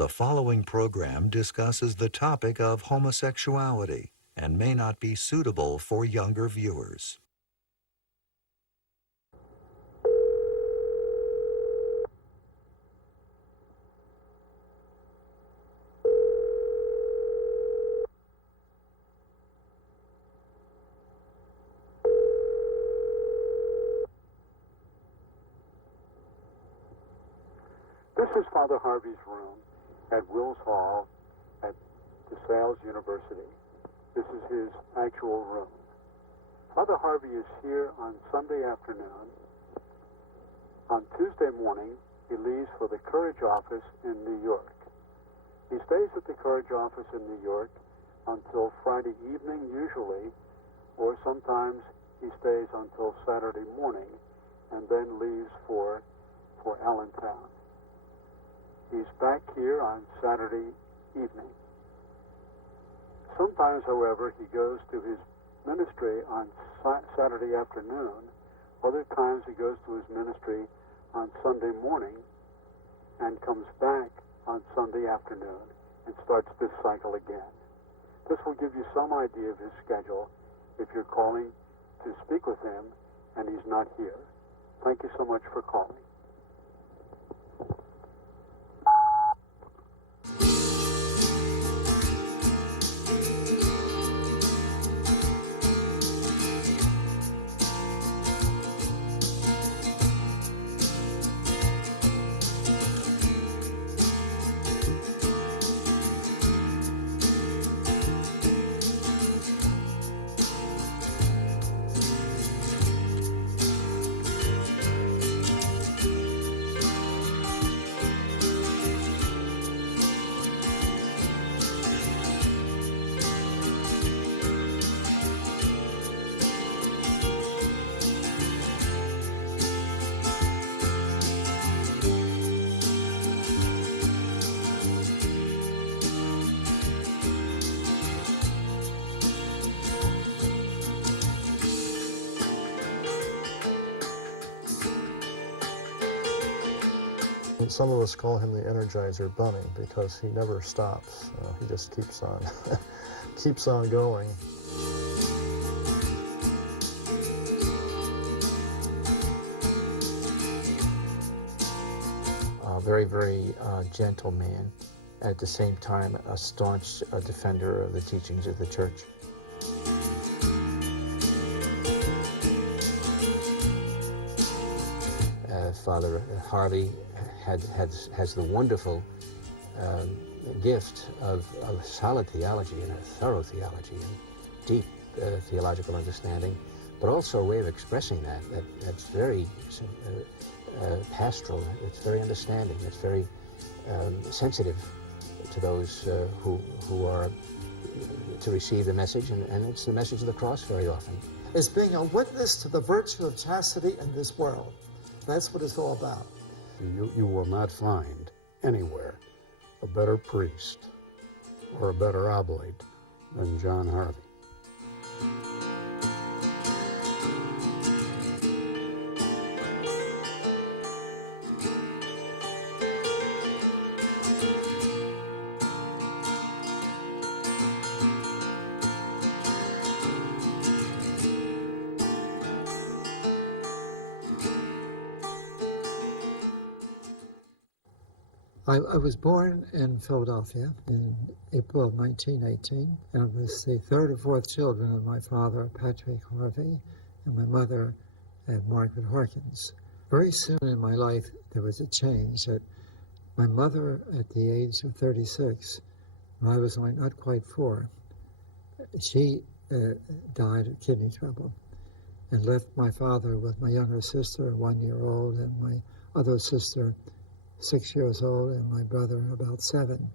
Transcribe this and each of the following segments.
The following program discusses the topic of homosexuality and may not be suitable for younger viewers. This is Father Harvey's room at Wills Hall at DeSales University. This is his actual room. Father Harvey is here on Sunday afternoon. On Tuesday morning, he leaves for the Courage office in New York. He stays at the Courage office in New York until Friday evening, usually, or sometimes he stays until Saturday morning and then leaves for Allentown. He's back here on Saturday evening. Sometimes, however, he goes to his ministry on Saturday afternoon. Other times he goes to his ministry on Sunday morning and comes back on Sunday afternoon and starts this cycle again. This will give you some idea of his schedule if you're calling to speak with him and he's not here. Thank you so much for calling. Some of us call him the Energizer Bunny because he never stops. He just keeps on, keeps on going. Very, very gentle man. At the same time, a staunch defender of the teachings of the church. Father Harvey has the wonderful gift of solid theology and a thorough theology and deep theological understanding, but also a way of expressing that's very pastoral. It's very understanding. It's very sensitive to those who are to receive the message, and it's the message of the cross very often. It's being a witness to the virtue of chastity in this world. That's what it's all about. You will not find anywhere a better priest or a better oblate than John Harvey. I was born in Philadelphia in April of 1918, and I was the third or fourth children of my father, Patrick Harvey, and my mother, Margaret Harkins. Very soon in my life, there was a change. That my mother, at the age of 36, when I was only not quite 4, she died of kidney trouble and left my father with my younger sister, 1 year old, and my other sister, 6 years old, and my brother about 7.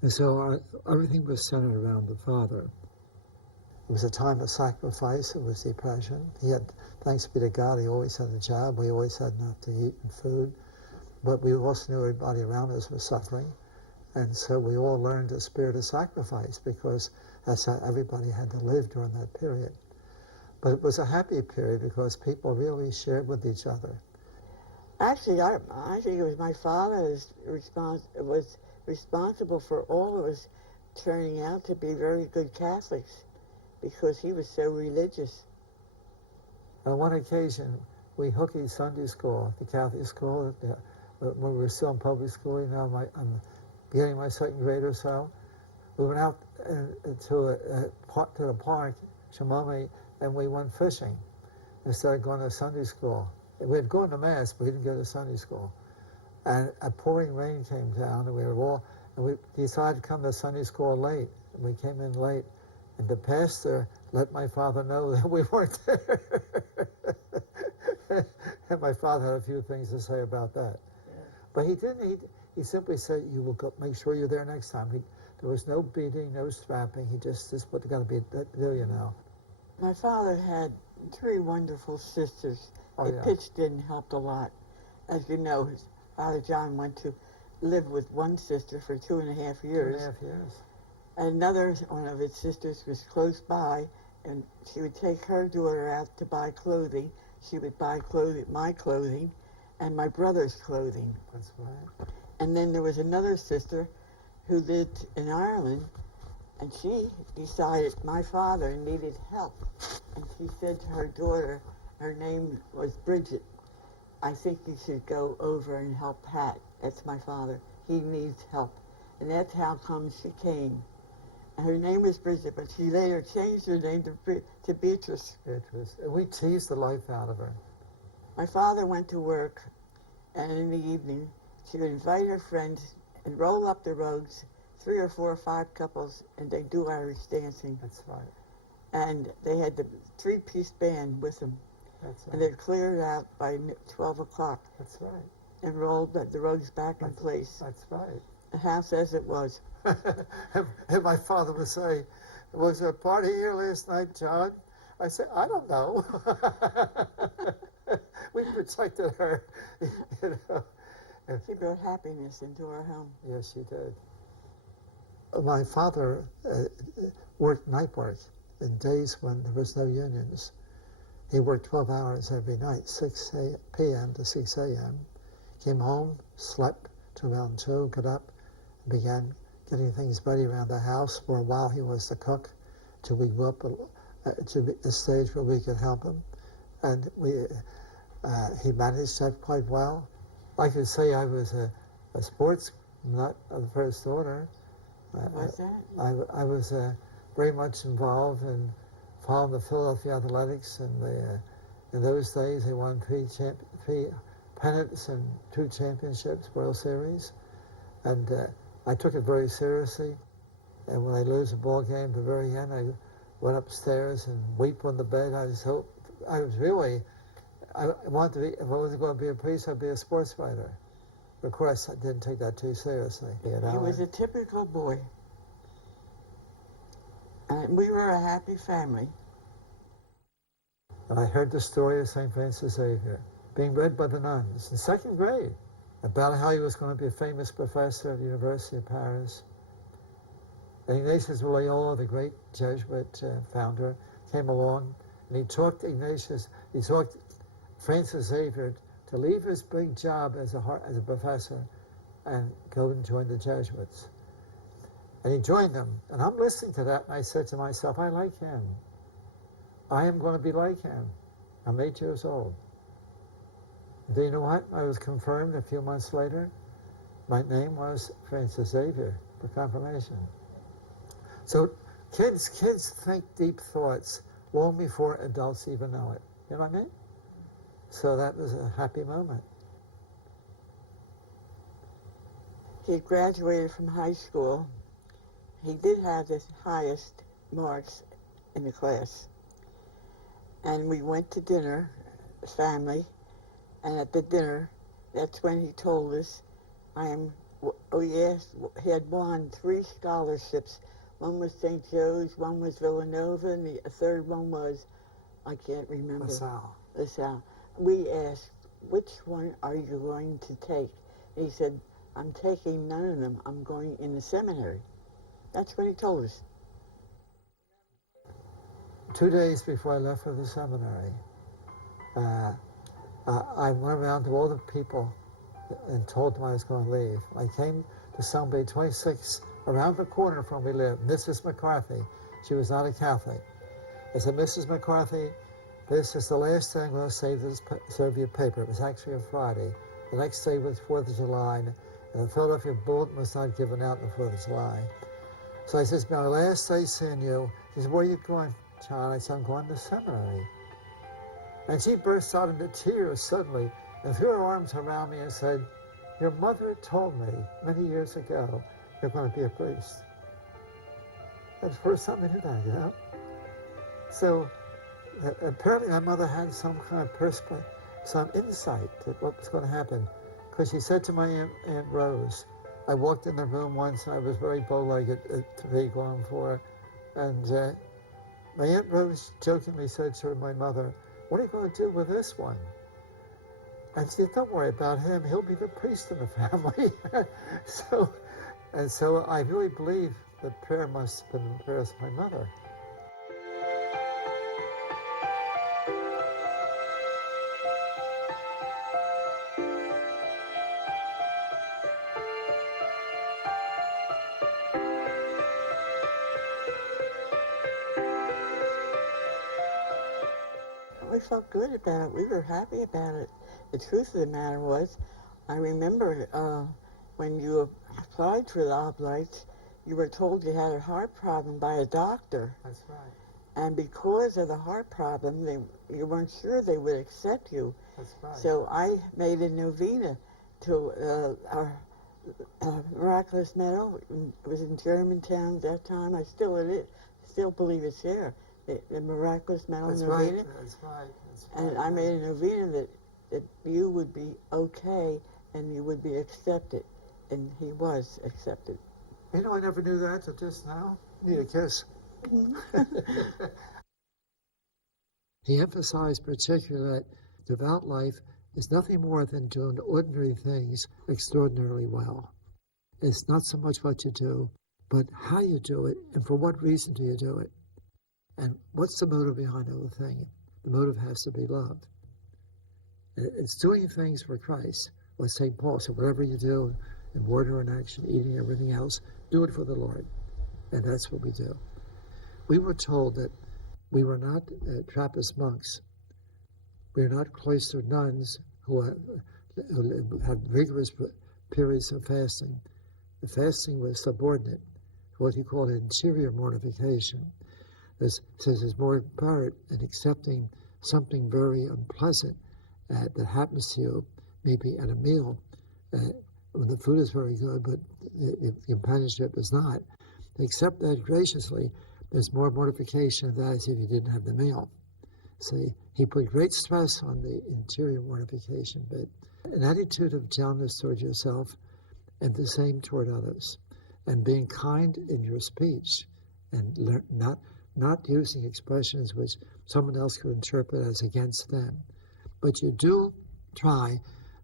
And so everything was centered around the father. It was a time of sacrifice. It was depression. He had, thanks be to God, he always had a job. We always had enough to eat and food. But we also knew everybody around us was suffering. And so we all learned the spirit of sacrifice because that's how everybody had to live during that period. But it was a happy period because people really shared with each other. Actually, I think it was my father was responsible for all of us turning out to be very good Catholics because he was so religious. On one occasion, we hookied Sunday school, the Catholic school, when we were still in public school. You know, I'm beginning my second grade or so. We went out to the park, Shimomi, and we went fishing instead of going to Sunday school. We had gone to Mass, but we didn't go to Sunday school. And a pouring rain came down, and we decided to come to Sunday school late. And we came in late, and the pastor let my father know that we weren't there. And my father had a few things to say about that. Yeah. But he didn't. He simply said, "You will go, make sure you're there next time." There was no beating, no strapping. He just, "This is what got to be do, you know." My father had 3 wonderful sisters. Oh, It yeah. pitched in and helped a lot. As you know, his Father John went to live with one sister for 2.5 years. 2.5 years. Another one of his sisters was close by, and she would take her daughter out to buy clothing. She would buy my clothing, and my brother's clothing. That's right. And then there was another sister who lived in Ireland, and she decided my father needed help. And she said to her daughter, her name was Bridget, "I think you should go over and help Pat. That's my father. He needs help." And that's how come she came. And her name was Bridget, but she later changed her name to Beatrice. Beatrice. We teased the life out of her. My father went to work, and in the evening, she would invite her friends and roll up the roads, 3 or 4 or 5 couples, and they do Irish dancing. That's right. And they had the 3-piece band with them. That's right. And they'd clear it out by 12 o'clock. That's right. And rolled the roads back in place. That's right. The house as it was. And my father would say, "Was there a party here last night, John?" I said, "I don't know." We protected her, you know. She brought happiness into our home. Yes, she did. My father worked night work in days when there was no unions. He worked 12 hours every night, 6 p.m. to 6 a.m. Came home, slept till around 2, got up, and began getting things ready around the house. For a while he was the cook, till we grew up to a stage where we could help him. And he managed that quite well. I could say I was a sports nut of the first order. What's that? I was very much involved in following the Philadelphia Athletics, and in those days they won 3 pennants and 2 championships, World Series, and I took it very seriously. And when I lose a ball game at the very end, I went upstairs and weep on the bed. I wanted to be, if I wasn't going to be a priest, I'd be a sports writer. Of course, I didn't take that too seriously. You know? He was a typical boy. And we were a happy family. And I heard the story of St. Francis Xavier being read by the nuns in 2nd grade about how he was going to be a famous professor at the University of Paris. And Ignatius Loyola, the great Jesuit founder, came along, and he talked Francis Xavier to leave his big job as a professor and go and join the Jesuits. And he joined them. And I'm listening to that, and I said to myself, I like him. I am going to be like him. I'm 8 years old. And do you know what? I was confirmed a few months later. My name was Francis Xavier for confirmation. So kids think deep thoughts long before adults even know it. You know what I mean? So that was a happy moment. He graduated from high school. He did have the highest marks in the class. And we went to dinner, family, and at the dinner, that's when he told us, he had won 3 scholarships. One was St. Joe's, one was Villanova, and the third one was, I can't remember. LaSalle. We asked, which one are you going to take? And he said, I'm taking none of them. I'm going in the seminary. That's what he told us. 2 days before I left for the seminary, I went around to all the people and told them I was going to leave. I came to Sunbury 26, around the corner from where we lived, Mrs. McCarthy. She was not a Catholic. I said, Mrs. McCarthy, this is the last thing I'm going to serve you paper. It was actually a Friday. The next day was 4th of July, and the Philadelphia Bulletin was not given out on the 4th of July. So I said, my last day seeing you. She said, where are you going, John? I said, I'm going to seminary. And she burst out into tears suddenly and threw her arms around me and said, your mother told me many years ago you're going to be a priest. That's the first time I knew that, you know? So apparently my mother had some kind of some insight to what was going to happen. Because she said to my Aunt Rose, I walked in the room once and I was very bow-legged to be going for, and my Aunt Rose jokingly said to my mother, what are you going to do with this one? And she said, don't worry about him. He'll be the priest in the family. So I really believe that prayer must have been the prayers of my mother. We felt good about it. We were happy about it. The truth of the matter was, I remember when you applied for the oblates, you were told you had a heart problem by a doctor. That's right. And because of the heart problem, you weren't sure they would accept you. That's right. So I made a novena to our miraculous medal. It was in Germantown at that time. I still believe it's there. The miraculous medal That's novena. right. That's right. That's right. And I made a novena that you would be okay and you would be accepted. And he was accepted. You know, I never knew that till just now. Need a kiss. He emphasized particularly that devout life is nothing more than doing ordinary things extraordinarily well. It's not so much what you do, but how you do it and for what reason do you do it. And what's the motive behind the whole thing? The motive has to be love. It's doing things for Christ. What St. Paul said, whatever you do in word or in action, eating, everything else, do it for the Lord. And that's what we do. We were told that we were not Trappist monks. We are not cloistered nuns who have rigorous periods of fasting. The fasting was subordinate to what he called interior mortification. Says there's more merit in accepting something very unpleasant that happens to you, maybe at a meal, when the food is very good, but the companionship is not. Accept that graciously. There's more mortification of that as if you didn't have the meal. See, he put great stress on the interior mortification bit. An attitude of gentleness toward yourself and the same toward others. And being kind in your speech and not using expressions which someone else could interpret as against them. But you do try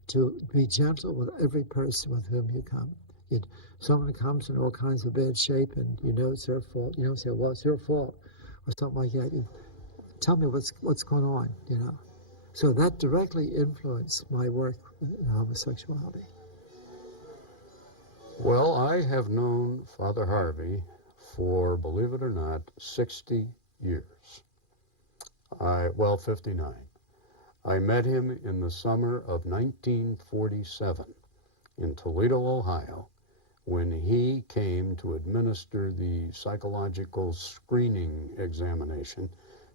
to be gentle with every person with whom you come. Someone comes in all kinds of bad shape and you know it's their fault. You don't say, well, it's your fault, or something like that. You tell me what's going on, you know. So that directly influenced my work in homosexuality. Well, I have known Father Harvey for, believe it or not, 60 years. 59. I met him in the summer of 1947 in Toledo, Ohio, when he came to administer the psychological screening examination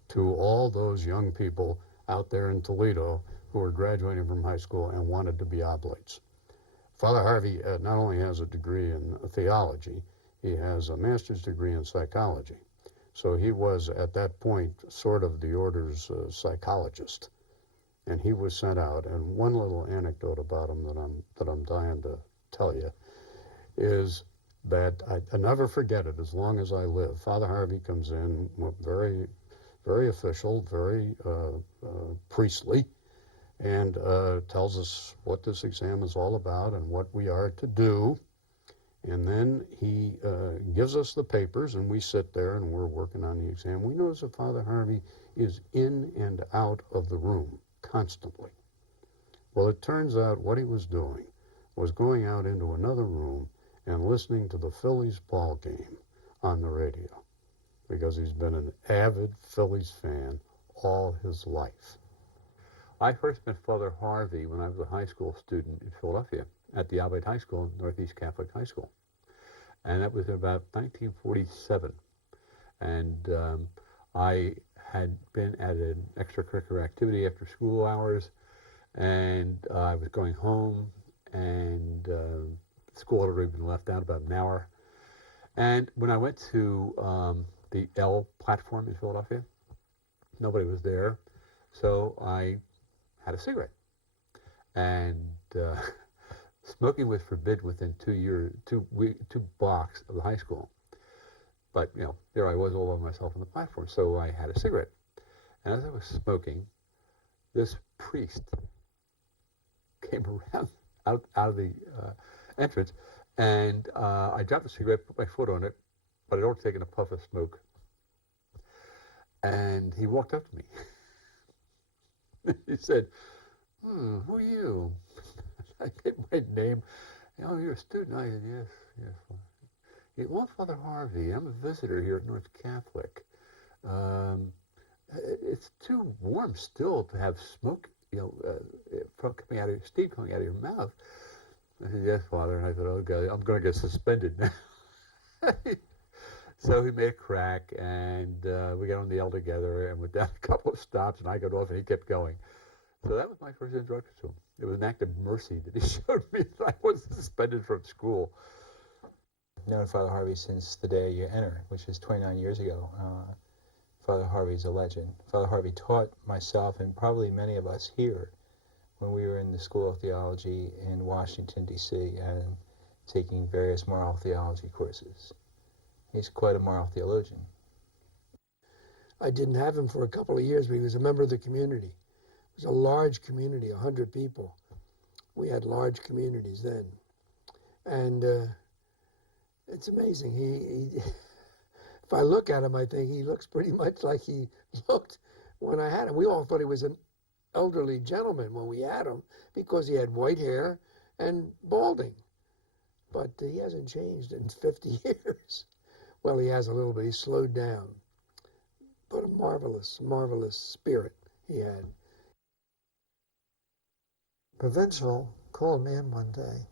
to all those young people out there in Toledo who were graduating from high school and wanted to be oblates. Father Harvey not only has a degree in theology, he has a master's degree in psychology. So he was, at that point, sort of the order's psychologist. And he was sent out. And one little anecdote about him that I'm dying to tell you is that I never forget it as long as I live. Father Harvey comes in, very, very official, very priestly, and tells us what this exam is all about and what we are to do. And then he gives us the papers, and we sit there and we're working on the exam. We notice that Father Harvey is in and out of the room constantly. Well, it turns out what he was doing was going out into another room and listening to the Phillies ball game on the radio, because he's been an avid Phillies fan all his life. I first met Father Harvey when I was a high school student in Philadelphia at the Albright High School, Northeast Catholic High School. And that was in about 1947. And I had been at an extracurricular activity after school hours, and I was going home, and school had already been left out about an hour. And when I went to the L platform in Philadelphia, nobody was there, so I had a cigarette. And smoking was forbidden within 2 blocks of the high school. But, you know, there I was all by myself on the platform, so I had a cigarette. And as I was smoking, this priest came around out of the entrance, and I dropped the cigarette, put my foot on it, but I'd already taken a puff of smoke. And he walked up to me. He said, who are you? I gave my name. Oh, you're a student? I said, yes. He, well, Father Harvey, I'm a visitor here at North Catholic. It's too warm still to have smoke, coming out of steam coming out of your mouth. I said, yes, Father. And I thought, oh, God, I'm going to get suspended now. So he made a crack, and we got on the L together and went down a couple of stops, and I got off, and he kept going. So that was my first introduction to him. It was an act of mercy that he showed me that I wasn't suspended from school. I've known Father Harvey since the day you enter, which is 29 years ago. Father Harvey's a legend. Father Harvey taught myself and probably many of us here when we were in the School of Theology in Washington, D.C., and taking various moral theology courses. He's quite a moral theologian. I didn't have him for a couple of years, but he was a member of the community. It was a large community, 100 people. We had large communities then. And it's amazing. He if I look at him, I think he looks pretty much like he looked when I had him. We all thought he was an elderly gentleman when we had him because he had white hair and balding. But he hasn't changed in 50 years. Well, he has a little bit. He slowed down. But a marvelous, marvelous spirit he had. Provincial called me in one day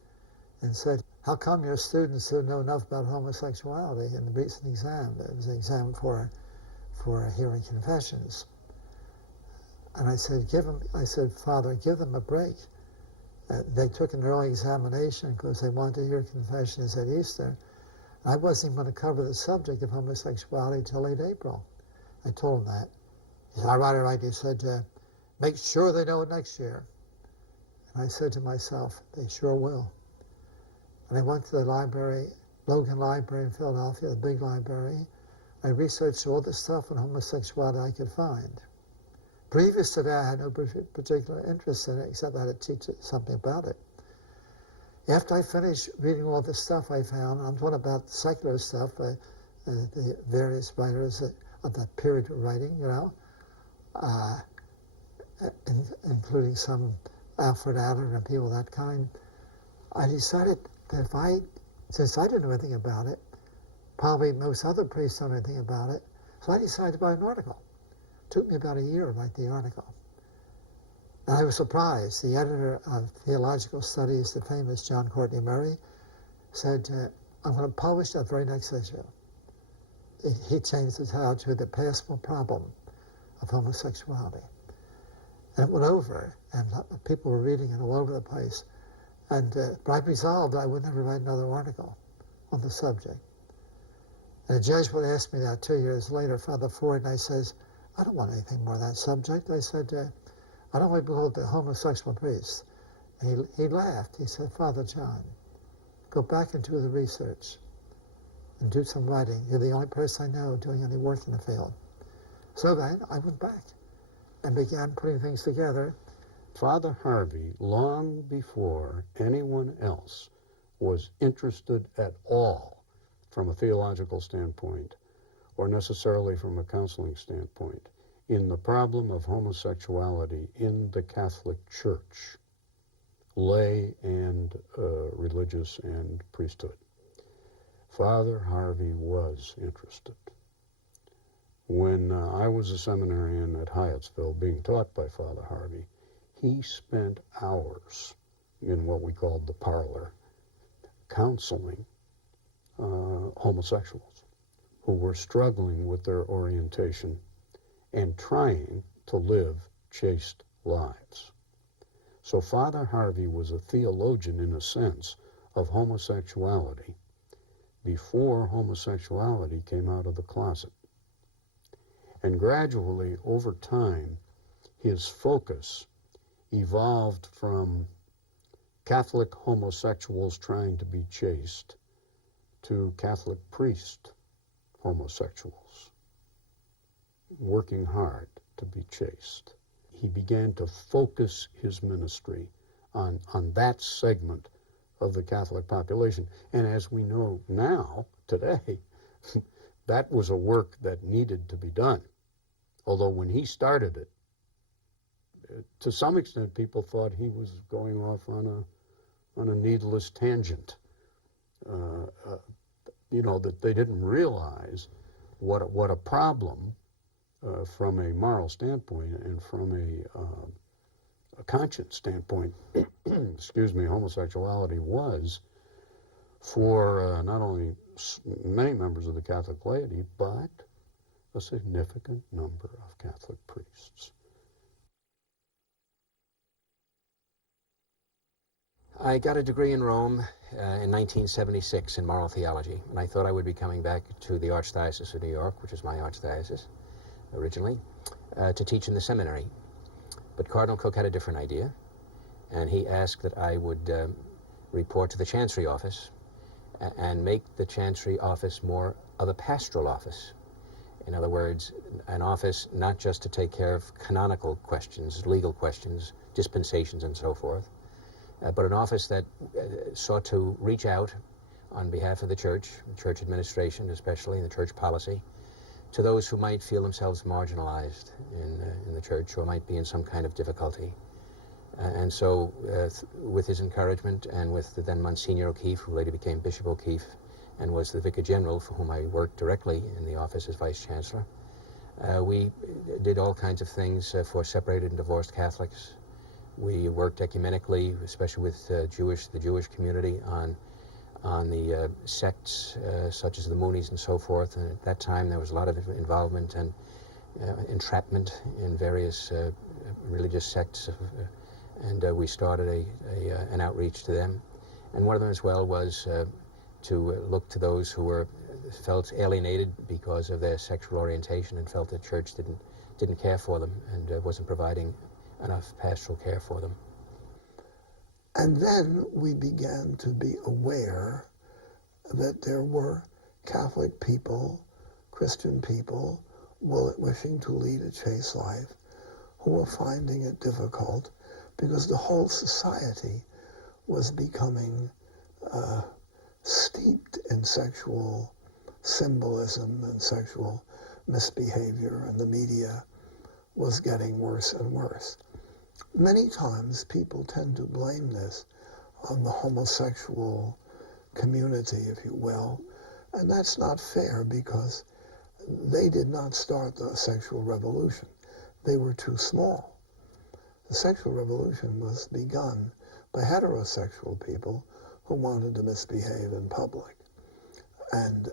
and said, how come your students don't know enough about homosexuality in the recent exam? It was an exam for hearing confessions. And I said, Father, give them a break. They took an early examination because they wanted to hear confessions at Easter. I wasn't going to cover the subject of homosexuality until late April. I told him that. He said, all right. He said, make sure they know it next year. And I said to myself, they sure will. And I went to the library, Logan Library in Philadelphia, the big library. I researched all the stuff on homosexuality I could find. Previous to that, I had no particular interest in it, except I had to teach something about it. After I finished reading all the stuff I found, I'm talking about secular stuff, the various writers of that period of writing, including some Alfred Adler and people of that kind. I decided that since I didn't know anything about it, probably most other priests don't know anything about it, so I decided to write an article. It took me about a year to write the article. And I was surprised. The editor of Theological Studies, the famous John Courtney Murray, said, I'm going to publish that very next issue. He changed the title to The Pastoral Problem of Homosexuality. And it went over, and people were reading it all over the place. But I resolved I would never write another article on the subject. And a Jesuit asked me that 2 years later, Father Ford, and I says, I don't want anything more on that subject. I said, I don't want to be called the homosexual priest. And he laughed. He said, Father John, go back and do the research and do some writing. You're the only person I know doing any work in the field. So then I went back and began putting things together. Father Harvey, long before anyone else was interested at all from a theological standpoint, or necessarily from a counseling standpoint, in the problem of homosexuality in the Catholic Church, lay and religious and priesthood. Father Harvey was interested. When I was a seminarian at Hyattsville being taught by Father Harvey, he spent hours in what we called the parlor counseling homosexuals who were struggling with their orientation and trying to live chaste lives. So Father Harvey was a theologian in a sense of homosexuality before homosexuality came out of the closet. And gradually, over time, his focus evolved from Catholic homosexuals trying to be chaste to Catholic priest homosexuals working hard to be chaste. He began to focus his ministry on that segment of the Catholic population. And as we know now, today, that was a work that needed to be done. Although when he started it, to some extent, people thought he was going off on a needless tangent. That they didn't realize what a problem from a moral standpoint and from a conscience standpoint, excuse me, homosexuality was for not only many members of the Catholic laity, but a significant number of Catholic priests. I got a degree in Rome in 1976 in moral theology, and I thought I would be coming back to the Archdiocese of New York, which is my archdiocese originally, to teach in the seminary. But Cardinal Cook had a different idea, and he asked that I would report to the Chancery Office and make the Chancery Office more of a pastoral office. In other words, an office not just to take care of canonical questions, legal questions, dispensations, and so forth, but an office that sought to reach out on behalf of the church administration especially, and the church policy, to those who might feel themselves marginalized in the church or might be in some kind of difficulty. And so with his encouragement and with the then Monsignor O'Keefe, who later became Bishop O'Keefe and was the Vicar General for whom I worked directly in the office as Vice Chancellor, we did all kinds of things for separated and divorced Catholics. We worked ecumenically, especially with the Jewish community, on the sects such as the Moonies and so forth. And at that time, there was a lot of involvement and entrapment in various religious sects, and we started an outreach to them. And one of them as well was to look to those who felt alienated because of their sexual orientation and felt the church didn't care for them and wasn't providing enough pastoral care for them. And then we began to be aware that there were Catholic people, Christian people, wishing to lead a chaste life, who were finding it difficult because the whole society was becoming steeped in sexual symbolism and sexual misbehavior, and the media was getting worse and worse. Many times people tend to blame this on the homosexual community, if you will, and that's not fair because they did not start the sexual revolution. They were too small. The sexual revolution was begun by heterosexual people who wanted to misbehave in public. And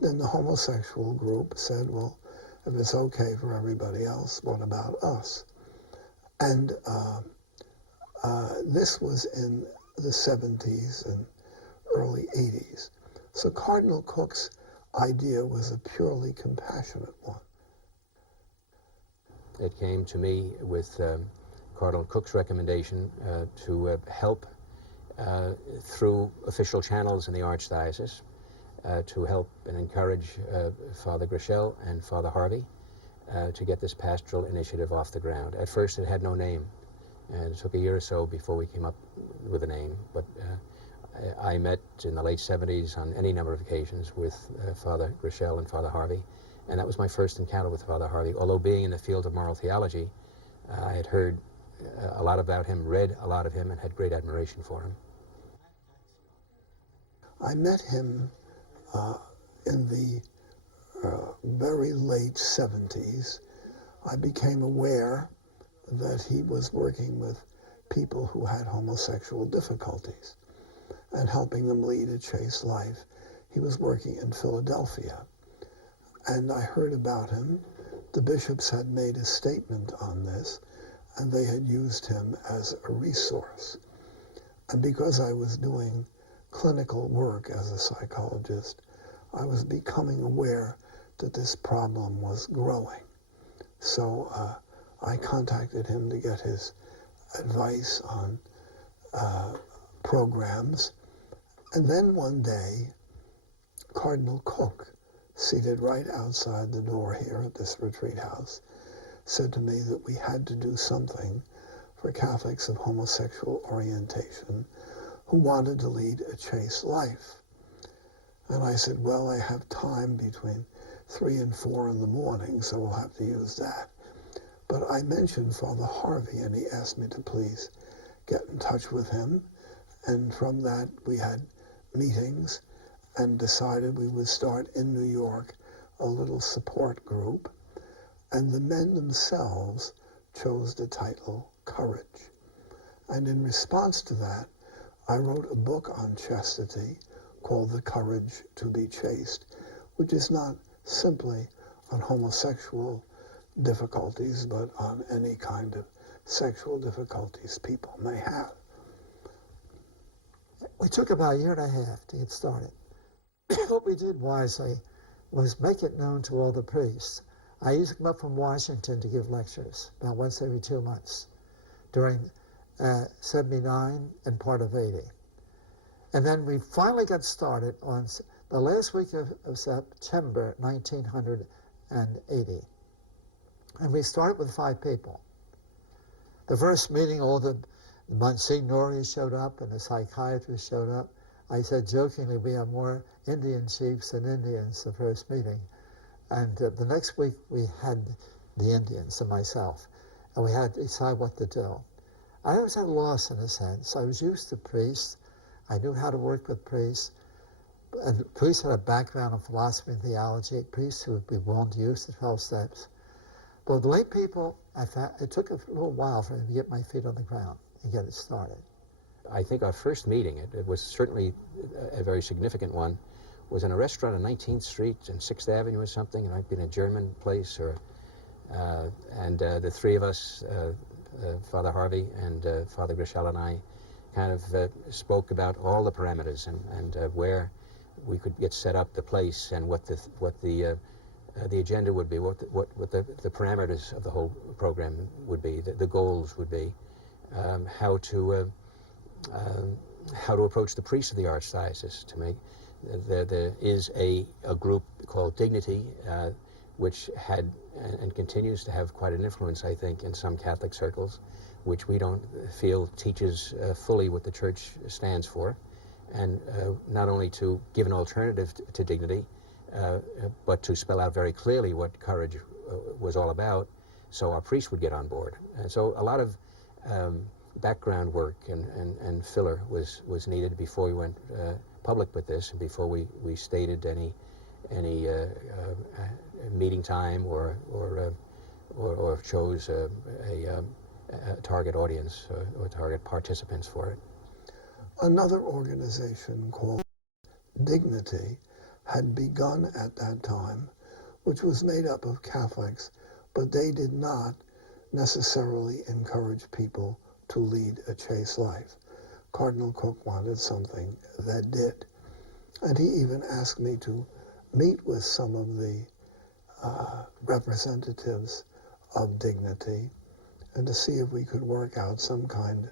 then the homosexual group said, well, if it's okay for everybody else, what about us? And this was in the 70s and early 80s. So Cardinal Cook's idea was a purely compassionate one. It came to me with Cardinal Cook's recommendation to help through official channels in the Archdiocese to help and encourage Father Grichel and Father Harvey to get this pastoral initiative off the ground. At first it had no name, and it took a year or so before we came up with a name, but I met in the late 70s on any number of occasions with Father Grichel and Father Harvey, and that was my first encounter with Father Harvey. Although being in the field of moral theology, I had heard a lot about him, read a lot of him, and had great admiration for him. I met him in the very late 70s. I became aware that he was working with people who had homosexual difficulties and helping them lead a chaste life. He was working in Philadelphia. And I heard about him. The bishops had made a statement on this, and they had used him as a resource. And because I was doing clinical work as a psychologist, I was becoming aware that this problem was growing. So I contacted him to get his advice on programs. And then one day, Cardinal Cook, seated right outside the door here at this retreat house, said to me that we had to do something for Catholics of homosexual orientation who wanted to lead a chaste life. And I said, well, I have time between 3 and 4 in the morning, so we'll have to use that. But I mentioned Father Harvey, and he asked me to please get in touch with him. And from that, we had meetings and decided we would start in New York a little support group. And the men themselves chose the title Courage. And in response to that, I wrote a book on chastity called The Courage to be Chaste, which is not simply on homosexual difficulties, but on any kind of sexual difficulties people may have. We took about a year and a half to get started. What we did wisely was make it known to all the priests. I used to come up from Washington to give lectures about once every 2 months during 79 and part of 80. And then we finally got started on the last week of September 1980. And we started with 5 people. The first meeting, all the Monsignori showed up and the psychiatrist showed up. I said jokingly, we have more Indian chiefs than Indians the first meeting. And the next week we had the Indians and myself, and we had to decide what to do. I was at a loss in a sense. I was used to priests. I knew how to work with priests. And priests had a background in philosophy and theology, priests who would be willing to use the 12 steps. But the lay people, it took a little while for me to get my feet on the ground and get it started. I think our first meeting, it was certainly a very significant one, was in a restaurant on 19th Street and 6th Avenue or something. It might be in a German place, or and the 3 of us, Father Harvey and Father Grischel and I, kind of spoke about all the parameters and where we could get set up the place and what the agenda would be, what the parameters of the whole program would be, the goals would be, how to approach the priests of the Archdiocese. To make there is a group called Dignity, which had and continues to have quite an influence, I think, in some Catholic circles, which we don't feel teaches fully what the Church stands for, and not only to give an alternative to dignity, but to spell out very clearly what courage was all about, so our priests would get on board. And so a lot of background work and filler was needed before we went public with this, and before we stated any meeting time or chose a target audience or target participants for it. Another organization called Dignity had begun at that time, which was made up of Catholics, but they did not necessarily encourage people to lead a chaste life. Cardinal Cook wanted something that did. And he even asked me to meet with some of the representatives of Dignity and to see if we could work out some kind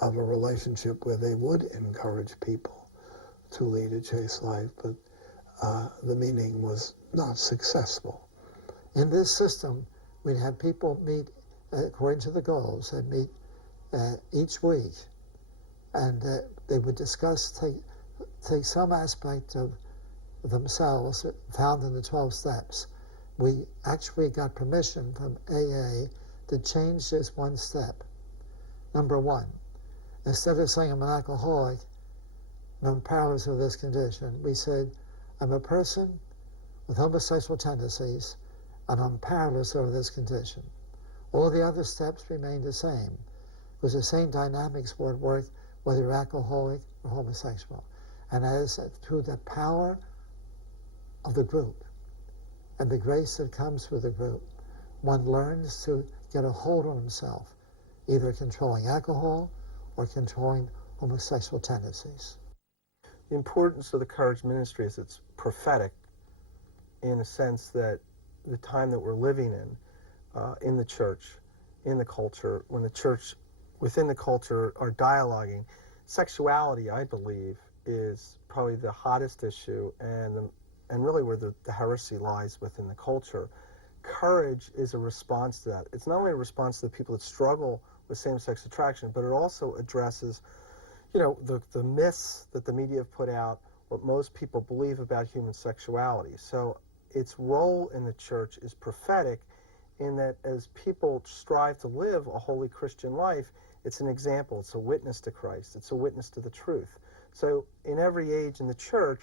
of a relationship where they would encourage people to lead a chaste life, but the meeting was not successful. In this system, we'd have people meet according to the goals. They'd meet each week, and they would discuss, take some aspect of themselves found in the 12 steps. We actually got permission from AA to change this one step Number one, instead of saying I'm an alcoholic and I'm powerless of this condition, we said I'm a person with homosexual tendencies and I'm powerless over this condition. All the other steps remain the same, because the same dynamics would work whether you're alcoholic or homosexual. And as through the power of the group and the grace that comes through the group, one learns to get a hold on himself, either controlling alcohol or controlling homosexual tendencies. The importance of the Courage Ministry is it's prophetic in a sense that the time that we're living in the church, in the culture, when the church within the culture are dialoguing, sexuality, I believe, is probably the hottest issue and really where the heresy lies within the culture. Courage is a response to that. It's not only a response to the people that struggle with same-sex attraction, but it also addresses, you know, the myths that the media have put out, what most people believe about human sexuality. So its role in the church is prophetic in that as people strive to live a holy Christian life, it's an example, it's a witness to Christ, it's a witness to the truth. So in every age in the church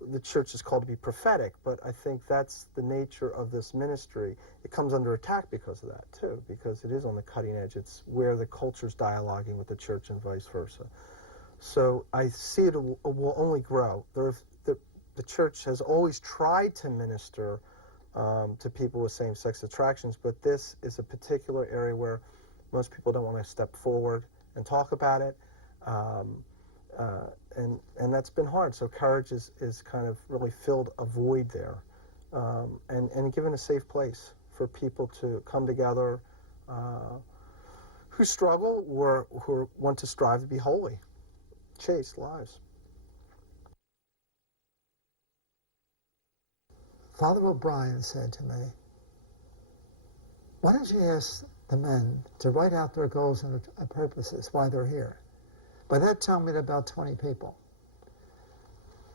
is called to be prophetic, but I think that's the nature of this ministry. It comes under attack because of that, too, because it is on the cutting edge. It's where the culture's dialoguing with the church and vice versa. So I see it will only grow. The church has always tried to minister to people with same-sex attractions, but this is a particular area where most people don't want to step forward and talk about it. And that's been hard. So Courage is kind of really filled a void there, and given a safe place for people to come together who struggle or who want to strive to be holy, chaste lives. Father O'Brien said to me, why don't you ask the men to write out their goals and purposes, why they're here? By that time, we had about 20 people.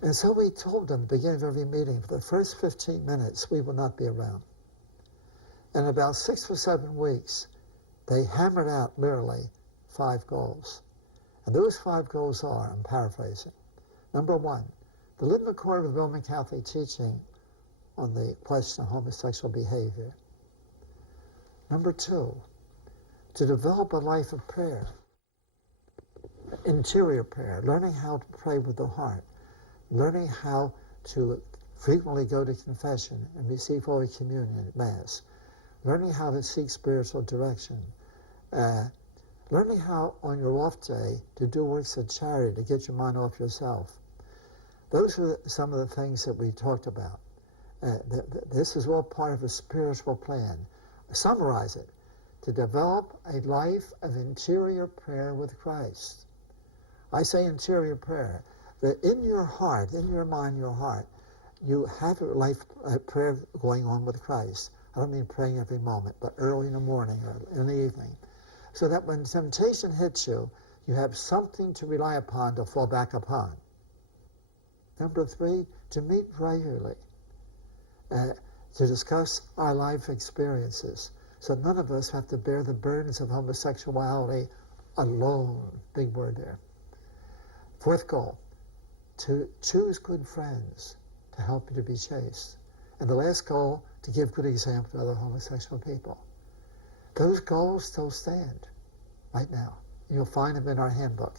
And so we told them at the beginning of every meeting, for the first 15 minutes, we will not be around. In about 6 or 7 weeks, they hammered out literally 5 goals. And those 5 goals are, I'm paraphrasing, number 1, to live in accord with Roman Catholic teaching on the question of homosexual behavior. Number 2, to develop a life of prayer, interior prayer, learning how to pray with the heart, learning how to frequently go to confession and receive Holy Communion at Mass, learning how to seek spiritual direction, learning how on your off day to do works of charity to get your mind off yourself. Those are some of the things that we talked about. This is all part of a spiritual plan. Summarize it, to develop a life of interior prayer with Christ. I say interior prayer, that in your heart, in your mind, your heart, you have a life prayer going on with Christ. I don't mean praying every moment, but early in the morning or in the evening. So that when temptation hits you, you have something to rely upon, to fall back upon. Number 3, to meet regularly, to discuss our life experiences, so none of us have to bear the burdens of homosexuality alone. Big word there. 4th goal, to choose good friends to help you to be chaste. And the last goal, to give good example to other homosexual people. Those goals still stand right now. You'll find them in our handbook.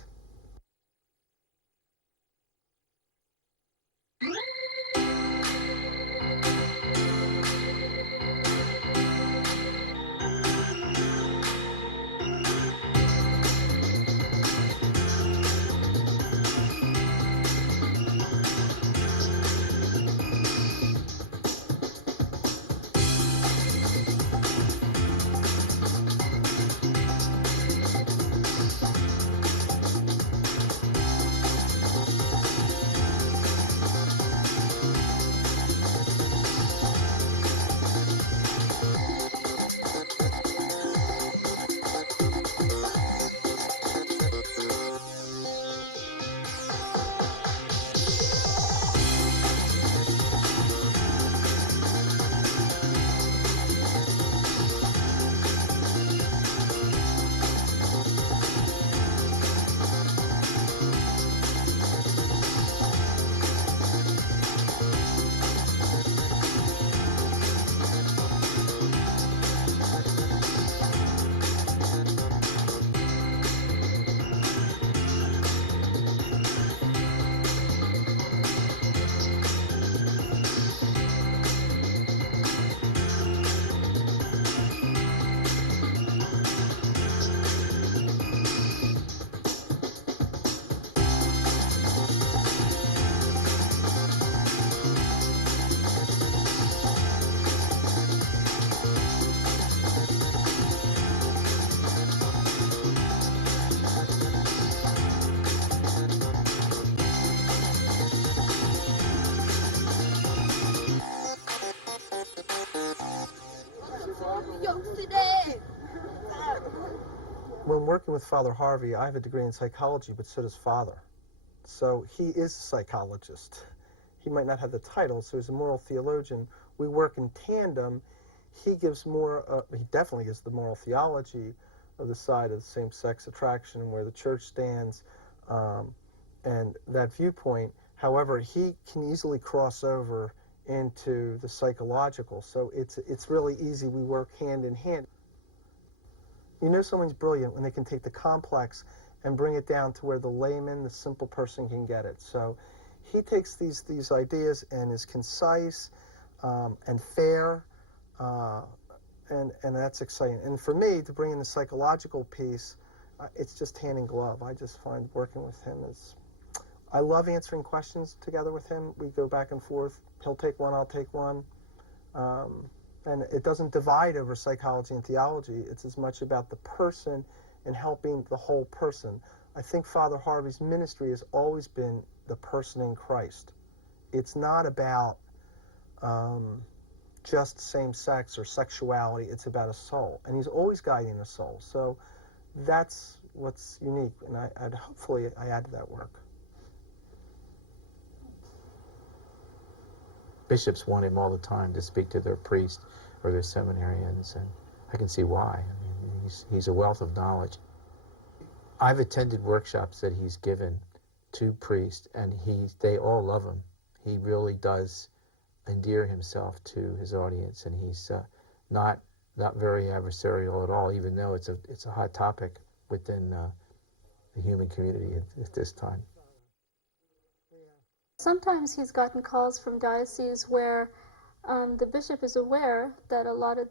when working with Father Harvey, I have a degree in psychology, but so does Father. So he is a psychologist. He might not have the title, so he's a moral theologian. We work in tandem. He gives more, he definitely gives the moral theology of the side of same-sex attraction and where the church stands, and that viewpoint. However, he can easily cross over into the psychological, so it's really easy. We work hand in hand. You know someone's brilliant when they can take the complex and bring it down to where the layman, the simple person, can get it. So he takes these ideas and is concise and fair, and that's exciting. And for me, to bring in the psychological piece, it's just hand in glove. I just find working with him is... I love answering questions together with him. We go back and forth. He'll take one, I'll take one. And it doesn't divide over psychology and theology. It's as much about the person and helping the whole person. I think Father Harvey's ministry has always been the person in Christ. It's not about just same-sex or sexuality. It's about a soul. And he's always guiding a soul. So that's what's unique. And hopefully I add to that work. Bishops want him all the time to speak to their priests or their seminarians, and I can see why. I mean, he's a wealth of knowledge. I've attended workshops that he's given to priests, and they all love him. He really does endear himself to his audience, and he's not very adversarial at all, even though it's a hot topic within the human community at this time. Sometimes he's gotten calls from dioceses where the bishop is aware that a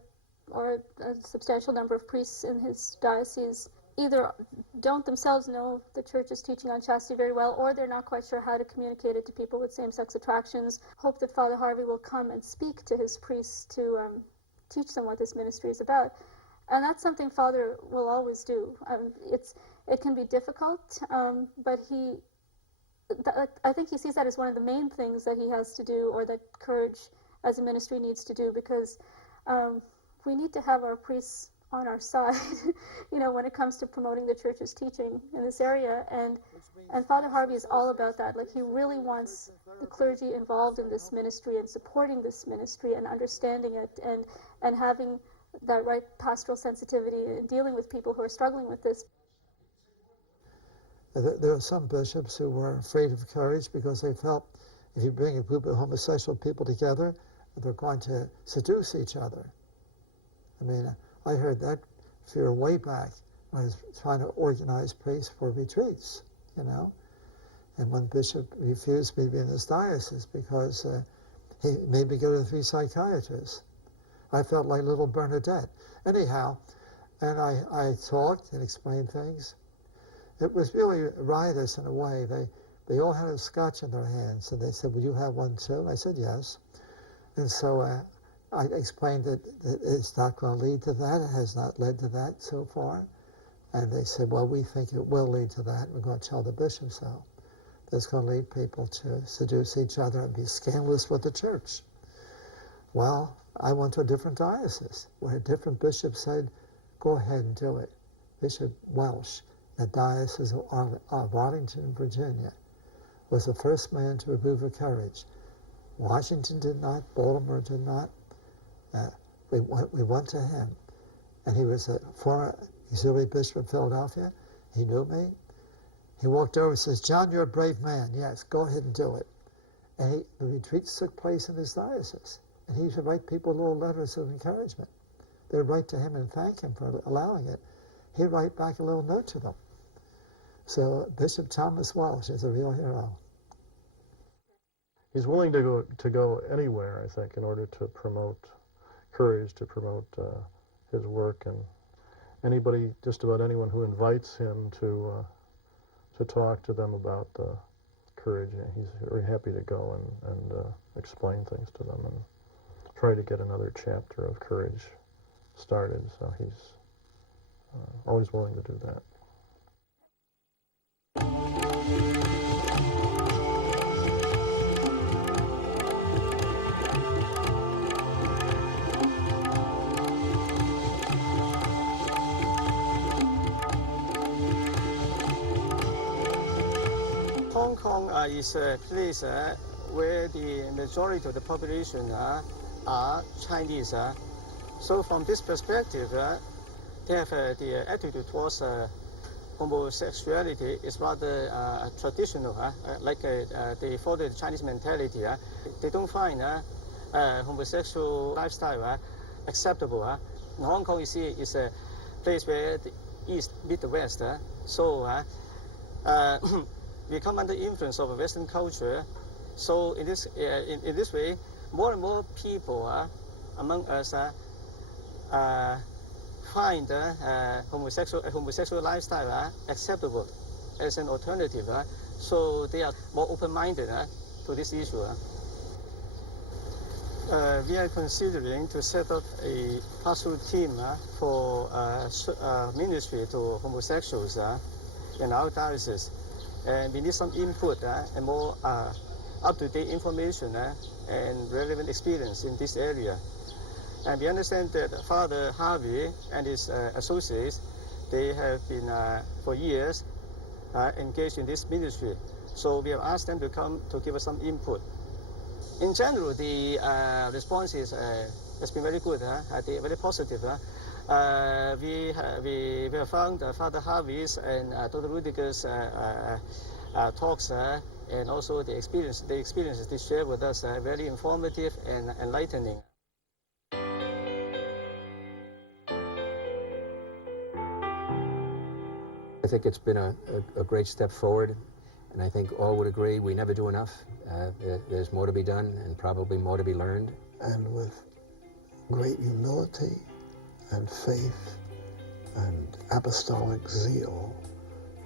substantial number of priests in his diocese either don't themselves know the church is teaching on chastity very well, or they're not quite sure how to communicate it to people with same-sex attractions. Hope that Father Harvey will come and speak to his priests to teach them what this ministry is about. And that's something Father will always do. It can be difficult, but I think he sees that as one of the main things that he has to do, or that Courage as a ministry needs to do, because we need to have our priests on our side, when it comes to promoting the church's teaching in this area. And Father Harvey is all about that. Like, he really wants the clergy involved in this ministry and supporting this ministry and understanding it and having that right pastoral sensitivity and dealing with people who are struggling with this. There are some bishops who were afraid of Courage because they felt if you bring a group of homosexual people together, they're going to seduce each other. I mean, I heard that fear way back when I was trying to organize priests for retreats, And one bishop refused me to be in his diocese because he made me go to 3 psychiatrists. I felt like little Bernadette. Anyhow, and I talked and explained things. It was really riotous in a way. They all had a scotch in their hands, and they said, "Will you have one too?" I said, "Yes." And so I explained that it's not going to lead to that. It has not led to that so far. And they said, "Well, we think it will lead to that. We're going to tell the bishop so. That's going to lead people to seduce each other and be scandalous with the church." Well, I went to a different diocese where a different bishop said, "Go ahead and do it." Bishop Welsh, the Diocese of Arlington, Virginia, was the first man to remove a Courage. Washington did not, Baltimore did not. We went to him, and he was a former auxiliary bishop of Philadelphia. He knew me. He walked over and says, "John, you're a brave man. Yes, go ahead and do it." And the retreats took place in his diocese, and he used to write people little letters of encouragement. They would write to him and thank him for allowing it. He'd write back a little note to them. So Bishop Thomas Welsh is a real hero. He's willing to go anywhere, I think, in order to promote Courage, to promote his work, and just about anyone who invites him to talk to them about Courage, he's very happy to go and explain things to them and try to get another chapter of Courage started. So he's always willing to do that. is a place where the majority of the population are Chinese. So from this perspective, they have the attitude towards homosexuality is rather traditional, like they follow the Chinese mentality. They don't find homosexual lifestyle acceptable. In Hong Kong, you see, is a place where the East meet the West. So we come under influence of Western culture. So in this way, more and more people among us find homosexual lifestyle acceptable as an alternative. So they are more open-minded to this issue. We are considering to set up a pastoral team for ministry to homosexuals in our diocese. And we need some input and more up-to-date information and relevant experience in this area. And we understand that Father Harvey and his associates, they have been for years engaged in this ministry. So we have asked them to come to give us some input. In general, the response has been very good, very positive. We have found Father Harvey's and Dr. Rudiger's talks and also the experiences they share with us very informative and enlightening. I think it's been a great step forward, and I think all would agree we never do enough. There's more to be done and probably more to be learned. And with great humility and faith and apostolic zeal,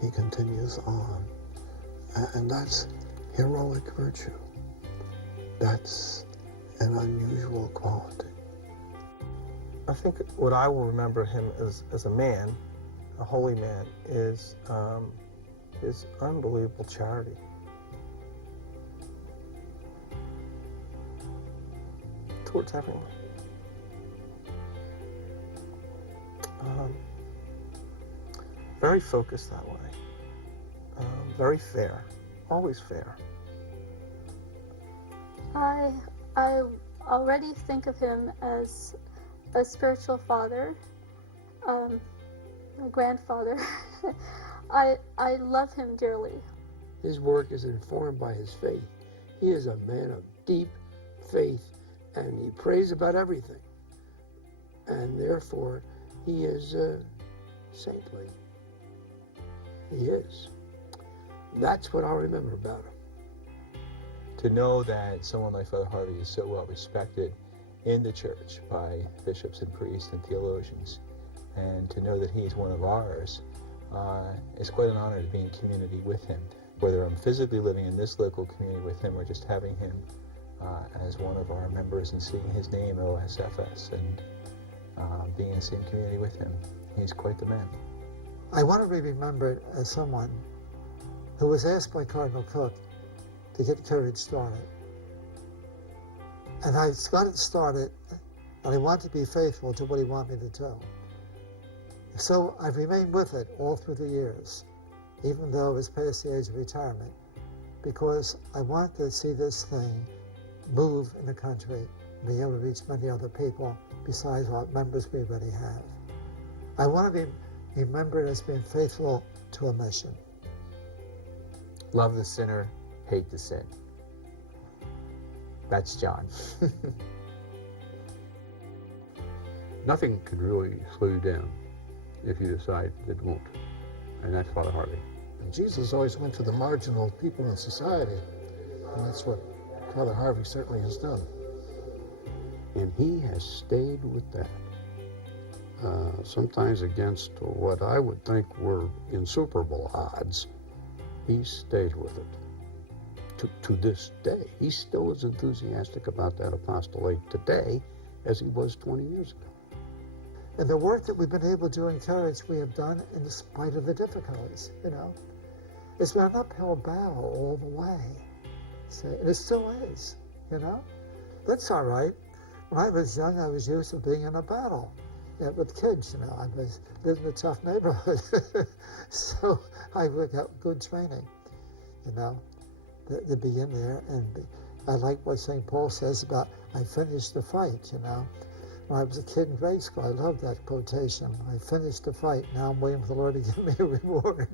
he continues on. And that's heroic virtue. That's an unusual quality. I think what I will remember him as a man, a holy man, is his unbelievable charity. Towards everyone. Very focused that way. Very fair. Always fair. I already think of him as a spiritual father, a grandfather. I love him dearly. His work is informed by his faith. He is a man of deep faith, and he prays about everything. And therefore, he is saintly. He is. That's what I'll remember about him. To know that someone like Father Harvey is so well respected in the church by bishops and priests and theologians, and to know that he's one of ours, it's quite an honor to be in community with him, whether I'm physically living in this local community with him or just having him as one of our members and seeing his name at OSFS and being in the same community with him. He's quite the man. I want to be remembered as someone who was asked by Cardinal Cook to get Courage started. And I got it started, and I want to be faithful to what he wanted me to do. So I've remained with it all through the years, even though I was past the age of retirement, because I want to see this thing move in the country, be able to reach many other people besides what members we already have. I want to be remembered as being faithful to a mission. Love the sinner, hate the sin. That's John. Nothing could really slow you down if you decide it won't. And that's Father Harvey. And Jesus always went for the marginal people in society, and that's what Father Harvey certainly has done. And he has stayed with that. Sometimes against what I would think were insuperable odds, he stayed with it. To this day, he's still as enthusiastic about that apostolate today as he was 20 years ago. And the work that we've been able to encourage, we have done in spite of the difficulties, you know. It's been an uphill battle all the way. So, and it still is, you know. That's all right. When I was young, I was used to being in a battle. With kids, you know, I was living in a tough neighborhood, so I got good training, you know. they begin there. And I like what St. Paul says about, I finished the fight, you know. When I was a kid in grade school, I loved that quotation. I finished the fight. Now I'm waiting for the Lord to give me a reward.